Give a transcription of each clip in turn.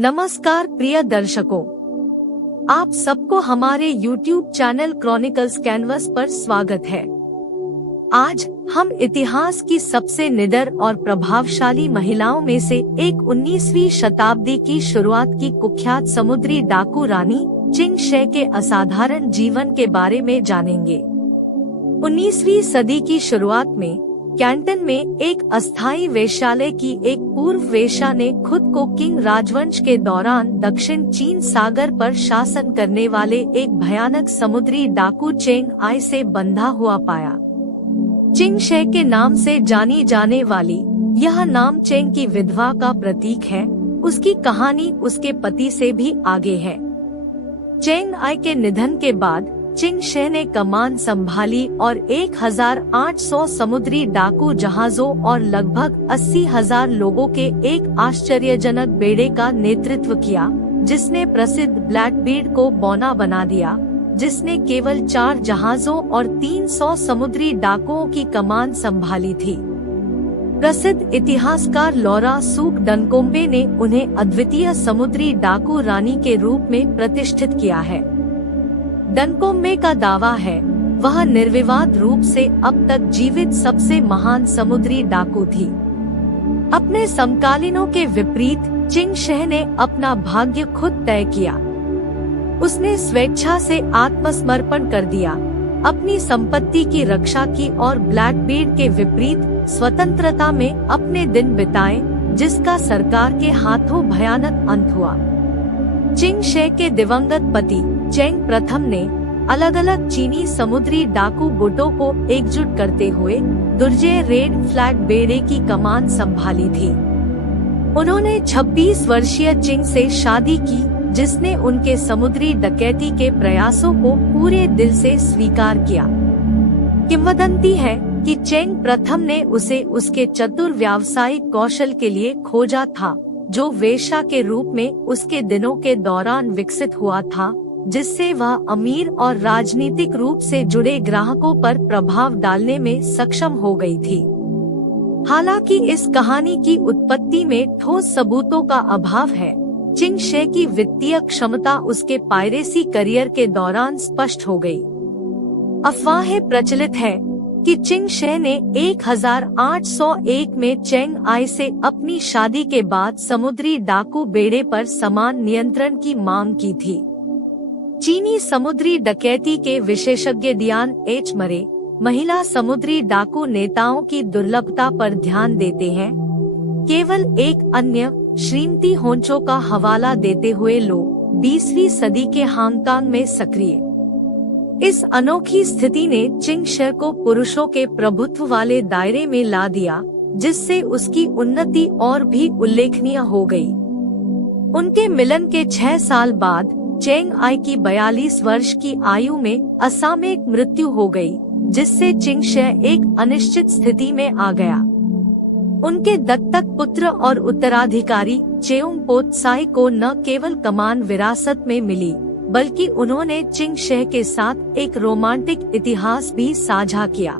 नमस्कार प्रिय दर्शकों, आप सबको हमारे YouTube चैनल क्रॉनिकल्स कैनवस पर स्वागत है। आज हम इतिहास की सबसे निडर और प्रभावशाली महिलाओं में से एक 19वीं शताब्दी की शुरुआत की कुख्यात समुद्री डाकू रानी चिंग शे के असाधारण जीवन के बारे में जानेंगे। 19वीं सदी की शुरुआत में कैंटन में एक अस्थायी वेश्यालय की एक पूर्व वेश्या ने खुद को किंग राजवंश के दौरान दक्षिण चीन सागर पर शासन करने वाले एक भयानक समुद्री डाकू चेंग आई से बंधा हुआ पाया। चिंग शे के नाम से जानी जाने वाली यह नाम चेंग की विधवा का प्रतीक है। उसकी कहानी उसके पति से भी आगे है। चेंग आई के निधन के बाद चिंग शे ने कमान संभाली और 1800 समुद्री डाकू जहाजों और लगभग 80,000 लोगों के एक आश्चर्यजनक बेड़े का नेतृत्व किया, जिसने प्रसिद्ध ब्लैकबीड को बौना बना दिया, जिसने केवल 4 जहाजों और 300 समुद्री डाकुओं की कमान संभाली थी। प्रसिद्ध इतिहासकार लॉरा सूक डनकोम्बे ने उन्हें अद्वितीय समुद्री डाकू रानी के रूप में प्रतिष्ठित किया है। डनकोम्बे का दावा है वह निर्विवाद रूप से अब तक जीवित सबसे महान समुद्री डाकू थी। अपने समकालीनों के विपरीत चिंग शे ने अपना भाग्य खुद तय किया। उसने स्वेच्छा से आत्मसमर्पण कर दिया, अपनी संपत्ति की रक्षा की और ब्लैकबीड के विपरीत स्वतंत्रता में अपने दिन बिताए, जिसका सरकार के हाथों भयानक अंत हुआ। चिंग शे के दिवंगत पति चेंग प्रथम ने अलग अलग चीनी समुद्री डाकू गुटों को एकजुट करते हुए दुर्जय रेड फ्लैग बेड़े की कमान संभाली थी। उन्होंने 26 वर्षीय चिंग से शादी की, जिसने उनके समुद्री डकैती के प्रयासों को पूरे दिल से स्वीकार किया। किंवदंती है कि चेंग प्रथम ने उसे उसके चतुर व्यावसायिक कौशल के लिए खोजा था, जो वेश्या के रूप में उसके दिनों के दौरान विकसित हुआ था, जिससे वह अमीर और राजनीतिक रूप से जुड़े ग्राहकों पर प्रभाव डालने में सक्षम हो गई थी। हालांकि इस कहानी की उत्पत्ति में ठोस सबूतों का अभाव है। चिंग शे की वित्तीय क्षमता उसके पायरेसी करियर के दौरान स्पष्ट हो गई। अफवाहें प्रचलित है कि चिंग शे ने 1801 में चेंग आई से अपनी शादी के बाद समुद्री डाकू बेड़े पर समान नियंत्रण की मांग की थी। चीनी समुद्री डकैती के विशेषज्ञ डियान एच मरे महिला समुद्री डाकू नेताओं की दुर्लभता पर ध्यान देते हैं। केवल एक अन्य श्रीमती होंचो का हवाला देते हुए लोग 20वीं सदी के हांगकांग में सक्रिय। इस अनोखी स्थिति ने चिंग शे को पुरुषों के प्रभुत्व वाले दायरे में ला दिया, जिससे उसकी उन्नति और भी उल्लेखनीय हो गई। उनके मिलन के 6 साल बाद चेंग आई की 42 वर्ष की आयु में असामयिक मृत्यु हो गई, जिससे चिंग शे एक अनिश्चित स्थिति में आ गया। उनके दत्तक पुत्र और उत्तराधिकारी चेउंग पो त्साई को न केवल कमान विरासत में मिली, बल्कि उन्होंने चिंग शे के साथ एक रोमांटिक इतिहास भी साझा किया।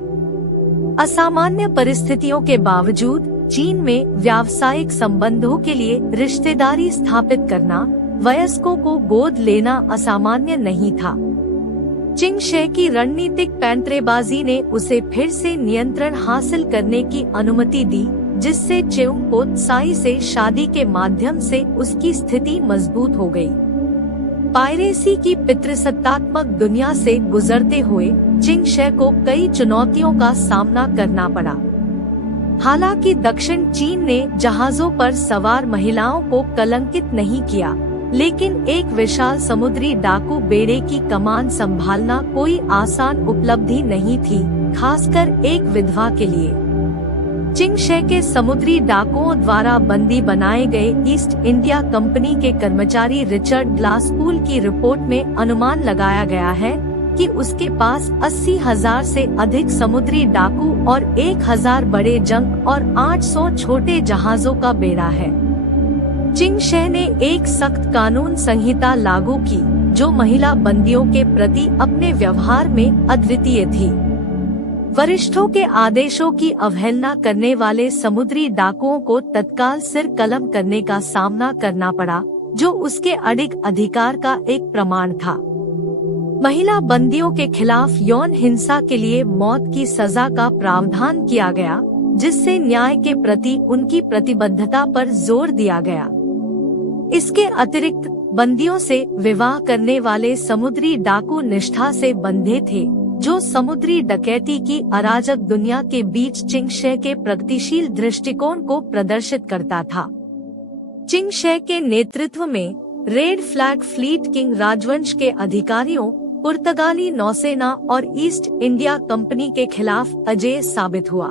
असामान्य परिस्थितियों के बावजूद चीन में व्यावसायिक संबंधों के लिए रिश्तेदारी स्थापित करना, वयस्कों को गोद लेना असामान्य नहीं था। चिंग शे की रणनीतिक पैंतरेबाजी ने उसे फिर से नियंत्रण हासिल करने की अनुमति दी, जिससे चेउंग पो त्साई से शादी के माध्यम से उसकी स्थिति मजबूत हो गई। पायरेसी की पितृसत्तात्मक दुनिया से गुजरते हुए चिंग शे को कई चुनौतियों का सामना करना पड़ा। हालांकि दक्षिण चीन ने जहाजों पर सवार महिलाओं को कलंकित नहीं किया, लेकिन एक विशाल समुद्री डाकू बेड़े की कमान संभालना कोई आसान उपलब्धि नहीं थी, खासकर एक विधवा के लिए। चिंग शे के समुद्री डाकुओं द्वारा बंदी बनाए गए ईस्ट इंडिया कंपनी के कर्मचारी रिचर्ड ग्लासपूल की रिपोर्ट में अनुमान लगाया गया है कि उसके पास 80,000 से अधिक समुद्री डाकू और 1,000 बड़े जंग और 800 छोटे जहाजों का बेड़ा है। चिंग शे ने एक सख्त कानून संहिता लागू की, जो महिला बंदियों के प्रति अपने व्यवहार में अद्वितीय थी। वरिष्ठों के आदेशों की अवहेलना करने वाले समुद्री डाकुओं को तत्काल सिर कलम करने का सामना करना पड़ा, जो उसके अडिग अधिकार का एक प्रमाण था। महिला बंदियों के खिलाफ यौन हिंसा के लिए मौत की सजा का प्रावधान किया गया, जिससे न्याय के प्रति उनकी प्रतिबद्धता पर जोर दिया गया। इसके अतिरिक्त बंदियों से विवाह करने वाले समुद्री डाकू निष्ठा से बंधे थे, जो समुद्री डकैती की अराजक दुनिया के बीच चिंगशे के प्रगतिशील दृष्टिकोण को प्रदर्शित करता था। चिंगशे के नेतृत्व में रेड फ्लैग फ्लीट किंग राजवंश के अधिकारियों, पुर्तगाली नौसेना और ईस्ट इंडिया कंपनी के खिलाफ अजेय साबित हुआ।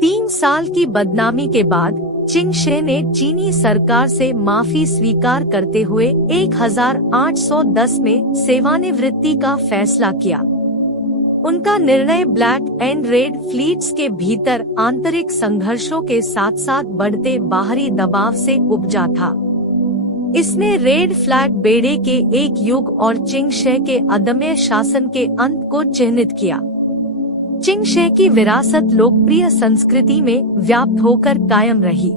3 साल की बदनामी के बाद चिंगशे ने चीनी सरकार से माफी स्वीकार करते हुए 1810 में सेवानिवृत्ति का फैसला किया। उनका निर्णय ब्लैक एंड रेड फ्लीट्स के भीतर आंतरिक संघर्षों के साथ साथ बढ़ते बाहरी दबाव से उपजा था। इसने रेड फ्लैग बेड़े के एक युग और चिंगशे के अदम्य शासन के अंत को चिन्हित किया। चिंगशे की विरासत लोकप्रिय संस्कृति में व्याप्त होकर कायम रही।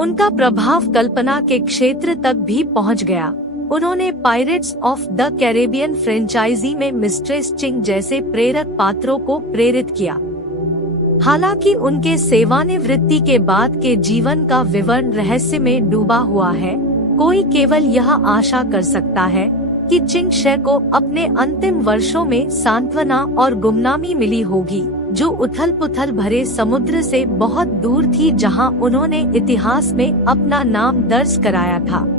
उनका प्रभाव कल्पना के क्षेत्र तक भी पहुंच गया। उन्होंने Pirates of the Caribbean franchise में मिस्ट्रेस चिंग जैसे प्रेरक पात्रों को प्रेरित किया। हालांकि उनके सेवानिवृत्ति के बाद के जीवन का विवरण रहस्य में डूबा हुआ है, कोई केवल यह आशा कर सकता है कि चिंगशे को अपने अंतिम वर्षों में सांत्वना और गुमनामी मिली होगी, जो उथल-पुथल भरे समुद्र से बहुत दूर थी, जहां उन्होंने इतिहास में अपना नाम दर्ज कराया था।